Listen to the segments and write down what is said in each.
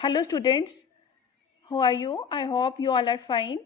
Hello students, how are you? I hope you all are fine.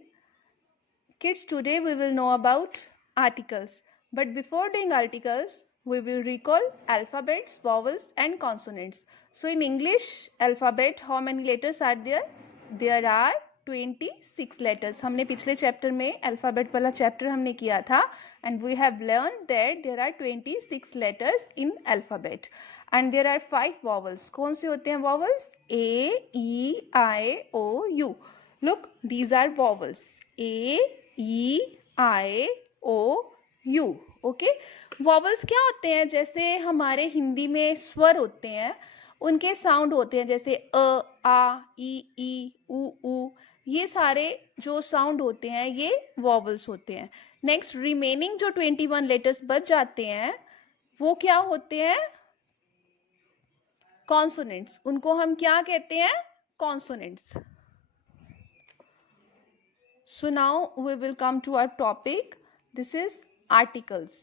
Kids, today we will know about articles. But before doing articles, we will recall alphabets, vowels and consonants. So in English alphabet, how many letters are there? There are 26 letters. हमने पिछले chapter में alphabet वाला chapter हमने किया था and we have learned that there are 26 letters in alphabet and there are 5 vowels. कौन से होते हैं vowels? A, E, I, O, U. Look, these are vowels. A, E, I, O, U. Okay vowels क्या होते हैं? जैसे हमारे हिंदी में स्वर होते हैं, उनके साउंड होते हैं जैसे आ, ई, उ, ये सारे जो साउंड होते हैं ये वॉवल्स होते हैं. नेक्स्ट रिमेनिंग जो 21 लेटर्स बच जाते हैं वो क्या होते हैं? कॉन्सोनेंट्स. उनको हम क्या कहते हैं? Consonants. So now we will come to our topic. This is articles.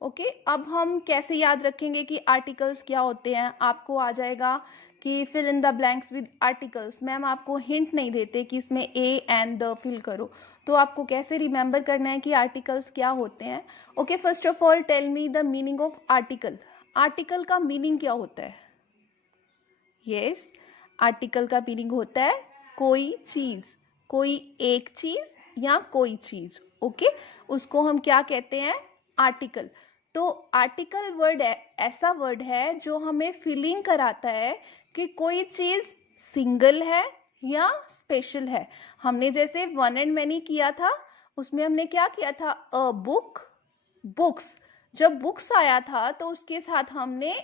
Okay, अब हम कैसे याद रखेंगे कि आर्टिकल्स क्या होते हैं? आपको आ जाएगा कि fill in the blanks with articles. Ma'am आपको हिंट नहीं देते कि इसमें ए एंड द फिल करो, तो आपको कैसे रिमेंबर करना है कि आर्टिकल्स क्या होते हैं? Okay, first of all tell me the meaning of article. Article का मीनिंग क्या होता है? यस, आर्टिकल का मीनिंग होता है कोई चीज, कोई एक चीज या कोई चीज. ओके, उसको हम क्या कहते हैं? आर्टिकल. तो आर्टिकल वर्ड ऐसा वर्ड है जो हमें फीलिंग कराता है कि कोई चीज सिंगल है या स्पेशल है. हमने जैसे वन एंड मैनी किया था, उसमें हमने क्या किया था? A book, books. जब बुक्स आया था तो उसके साथ हमने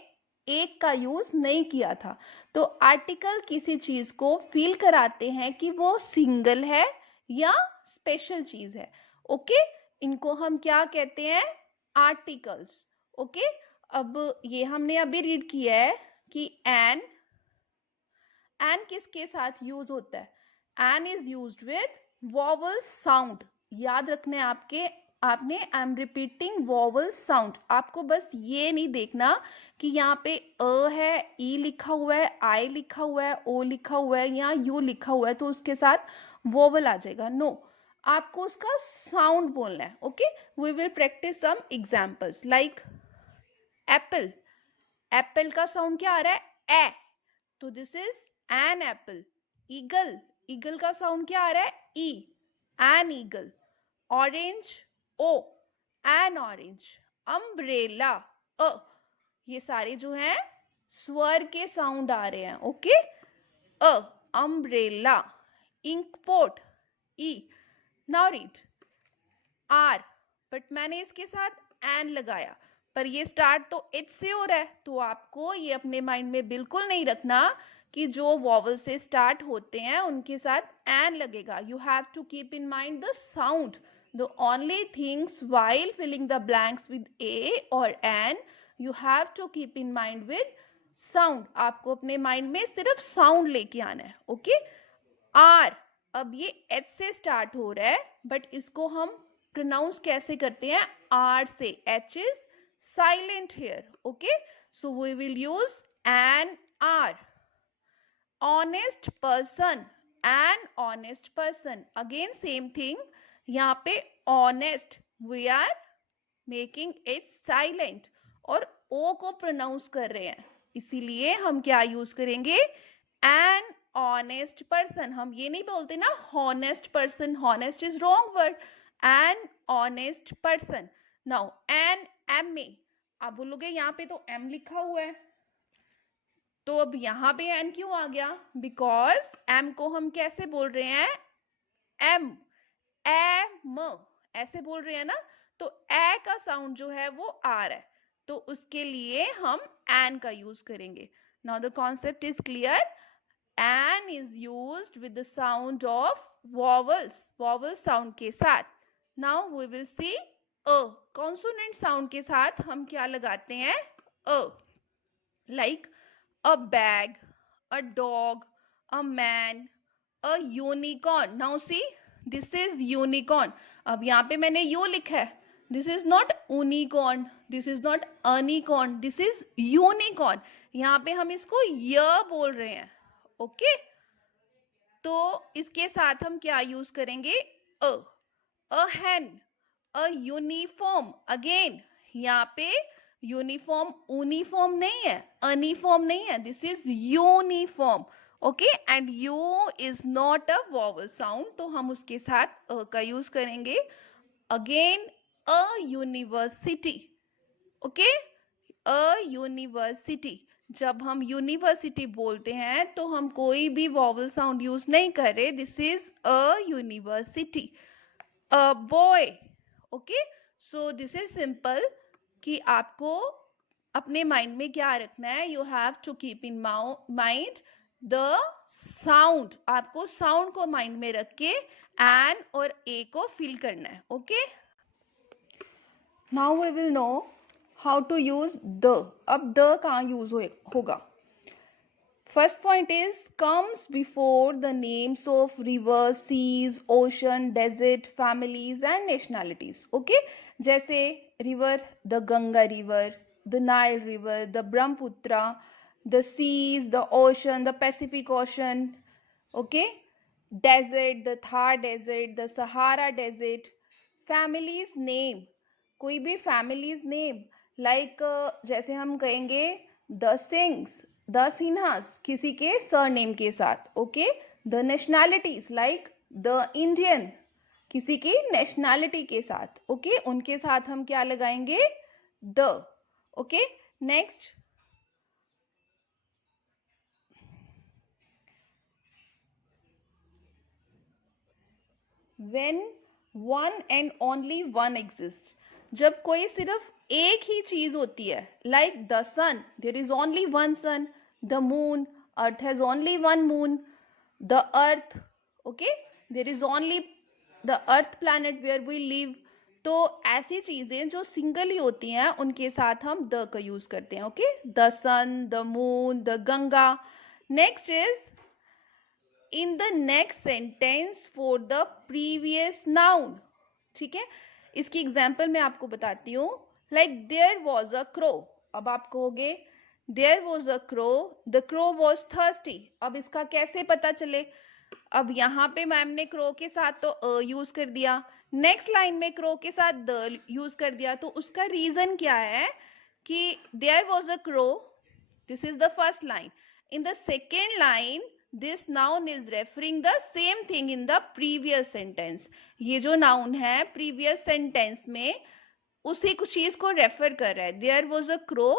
एक का यूज नहीं किया था. तो आर्टिकल किसी चीज को फील कराते हैं कि वो सिंगल है या स्पेशल चीज है. ओके, इनको हम क्या कहते हैं? आर्टिकल्स. ओके, अब ये हमने अभी रीड किया है कि एन किसके साथ यूज होता है? An is used with vowel sound. याद रखना है आपने I am repeating vowel sound. आपको बस ये नहीं देखना कि यहाँ पे अ है, ई लिखा हुआ है, आई लिखा हुआ है, ओ लिखा हुआ है या यू लिखा हुआ है तो उसके साथ वॉवल आ जाएगा. नो, आपको उसका साउंड बोलना है. Okay, we will practice some examples like apple. Apple का साउंड क्या आ रहा है? ए. तो this is an apple. Eagle, eagle का साउंड क्या आ रहा है? E. An eagle. Orange, O. An orange. Umbrella, uh. ये सारे जो हैं स्वर के साउंड आ रहे हैं. Okay, uh umbrella. Inkpot, E. Now read R, but मैंने इसके साथ एन लगाया, पर ये स्टार्ट तो एच से हो रहा है, तो आपको ये अपने माइंड में बिल्कुल नहीं रखना कि जो वॉवल से स्टार्ट होते हैं उनके साथ एन लगेगा. You have to keep in mind the sound. The only things while filling the blanks with A or N, you have to keep in mind with sound. आपको अपने माइंड में सिर्फ साउंड लेके आना है. Okay, hour. अब ये H से स्टार्ट हो रहा है, बट इसको हम प्रोनाउंस कैसे करते हैं? आर से. H is silent here. Okay, so we will use an hour. Honest person, an honest person. Again same thing, यहाँ पे honest we are making it silent और ओ को प्रोनाउंस कर रहे हैं, इसीलिए हम क्या यूज करेंगे? An honest person. हम ये नहीं बोलते ना honest person, honest is wrong word. An honest person. Now an M A. आप बोलोगे यहाँ पे तो एम लिखा हुआ है, तो अब यहाँ पे एन क्यों आ गया? बिकॉज एम को हम कैसे बोल रहे हैं? एम, एम ऐसे बोल रहे हैं ना, तो ए का साउंड जो है वो आ रहा है, तो उसके लिए हम एन का यूज करेंगे. Now the concept is clear. An is used with the sound of vowels, vowel sound के साथ. Now we will see a. Consonant sound के साथ हम क्या लगाते हैं? A. Like a bag, a dog, a man, a unicorn. Now see, this is unicorn. अब यहाँ पे मैंने यू लिखा है. This is not unicorn, this is not anicorn, this is unicorn. यहाँ पे हम इसको य बोल रहे हैं. ओके, तो इसके साथ हम क्या यूज करेंगे? अ hen, अ यूनिफॉर्म। अगेन यहाँ पे यूनिफॉर्म यूनिफॉर्म नहीं है, अनिफॉर्म नहीं है, this is uniform. Okay, and you is not a vowel sound, तो हम उसके साथ अ का यूज करेंगे। Again a university. Okay, a university. जब हम यूनिवर्सिटी बोलते हैं तो हम कोई भी वॉवल साउंड यूज नहीं कर रहे, this is a university. A boy. Okay, so this is simple कि आपको अपने माइंड में क्या रखना है, you have to keep in mind the sound. आपको साउंड को माइंड में रख के एन और ए को फील करना है। Okay, now we will know how to use the. अब द कहाँ यूज होगा? First point is comes before the names of rivers, seas, ocean, desert, families and nationalities. Okay, जैसे river, the Ganga river, the Nile river, the Brahmaputra, the seas, the ocean, the Pacific Ocean. Okay, desert, the Thar desert, the Sahara desert. Families name, कोई भी families name like जैसे हम कहेंगे the Singhs, the सिन्हास, किसी के surname के साथ। Okay, the nationalities like the Indian, किसी की नेशनैलिटी के साथ। ओके, उनके साथ हम क्या लगाएंगे? The. Okay, next, when one and only one exist, जब कोई सिर्फ एक ही चीज होती है, like the sun, there is only one sun, the moon, earth has only one moon, the earth, okay, there is only the earth planet where we live. तो ऐसी चीजें जो सिंगल ही होती हैं उनके साथ हम द का यूज करते हैं। Okay, the sun, the moon, the Ganga. Next is in the next sentence for the previous noun. ठीक है, इसकी एग्जाम्पल मैं आपको बताती हूँ। Like there was a crow, अब आप कहोगे there was a crow, the crow was thirsty. अब इसका कैसे पता चले? अब यहाँ पे मैम ने क्रो के साथ तो यूज कर दिया, नेक्स्ट लाइन में क्रो के साथ द यूज कर दिया, तो उसका रीजन क्या है कि there was a crow, this is the first line, in the second line this noun is referring the same thing in the previous sentence. ये जो नाउन है प्रीवियस सेंटेंस में उसी कुछ चीज को रेफर कर रहा है। देयर वॉज अ क्रो,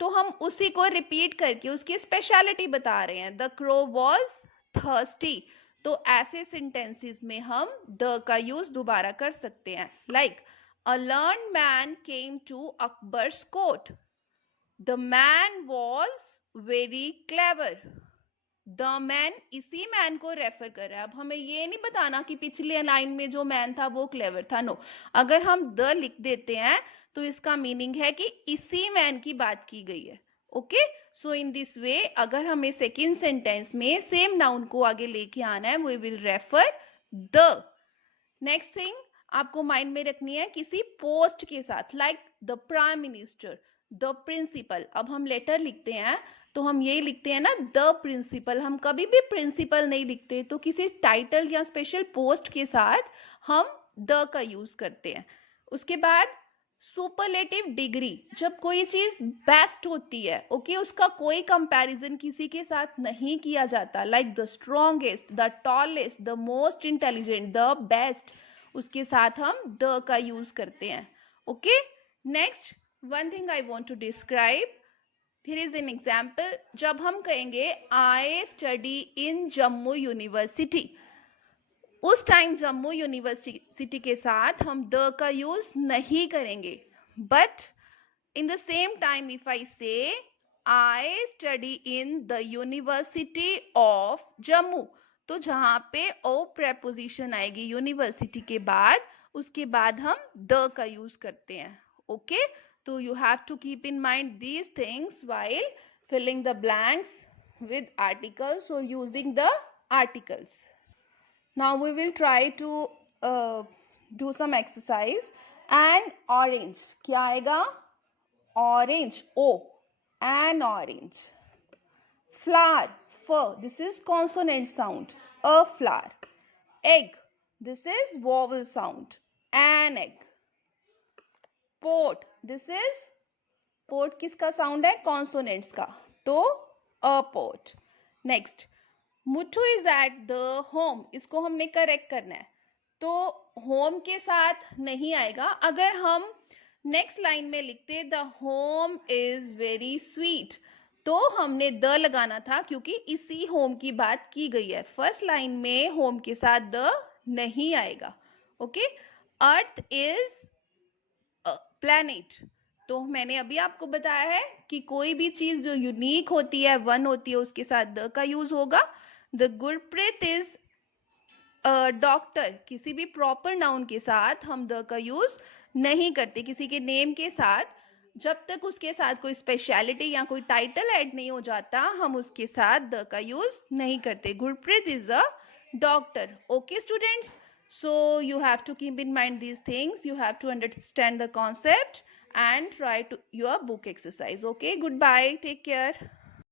तो हम उसी को रिपीट करके उसकी स्पेशलिटी बता रहे हैं, द क्रो वॉज थर्स्टी। तो ऐसे सेंटेंसेस में हम द का यूज दोबारा कर सकते हैं। Like a learned man came to Akbar's court, the man was very clever. The man इसी मैन को रेफर कर रहा है। अब हमें ये नहीं बताना कि पिछले लाइन में जो मैन था वो क्लेवर था, नो। अगर हम द लिख देते हैं तो इसका मीनिंग है कि इसी मैन की बात की गई है। Okay, so in this way अगर हमें सेकेंड सेंटेंस में सेम नाउन को आगे लेके आना है, we will refer the. Next thing आपको माइंड में रखनी है किसी पोस्ट के साथ, like the prime minister, the principal. अब हम लेटर लिखते हैं तो हम यही लिखते हैं ना, द प्रिंसिपल, हम कभी भी प्रिंसिपल नहीं लिखते। तो किसी टाइटल या स्पेशल पोस्ट के साथ हम द का यूज करते हैं। उसके बाद सुपरलेटिव डिग्री, जब कोई चीज बेस्ट होती है, ओके, उसका कोई कंपैरिजन किसी के साथ नहीं किया जाता, like the strongest, the tallest, the most intelligent, the best, उसके साथ हम द का यूज करते हैं। Okay, next one thing I want to describe, here is an example। जब हम कहेंगे I study in Jammu university, उस टाइम जम्मू यूनिवर्सिटी के साथ हम द का यूज नहीं करेंगे। But in the same time if I say I study in the university of Jammu, तो जहां पे ओ प्रेपोजिशन आएगी यूनिवर्सिटी के बाद, उसके बाद हम द का यूज करते हैं। ओके, तो you have to keep in mind these things while filling the blanks with articles or using the articles. Now we will try to do some exercise. An orange, क्या आएगा? Orange, O, an orange. Flower, F, this is consonant sound, a flower. Egg, this is vowel sound, an egg. Pot, this is, pot किसका sound है, consonants का, तो a pot. Next, Muttu is at the home, इसको हमने correct करना है, तो home के साथ नहीं आएगा. अगर हम नेक्स्ट लाइन में लिखते the home is very sweet, तो हमने द लगाना था क्योंकि इसी होम की बात की गई है. फर्स्ट लाइन में होम के साथ द नहीं आएगा. ओके. अर्थ इज प्लैनेट, तो मैंने अभी आपको बताया है कि कोई भी चीज जो यूनिक होती है, वन होती है, उसके साथ द का यूज होगा. द गुरप्रीत इज डॉक्टर, किसी भी प्रॉपर नाउन के साथ हम द का यूज नहीं करते. किसी के नेम के साथ जब तक उसके साथ कोई स्पेशलिटी या कोई टाइटल ऐड नहीं हो जाता, हम उसके साथ द का यूज नहीं करते. Gurpreet is a doctor. Okay students, so you have to keep in mind these things. You have to understand the concept and try to your book exercise. Okay, goodbye, take care.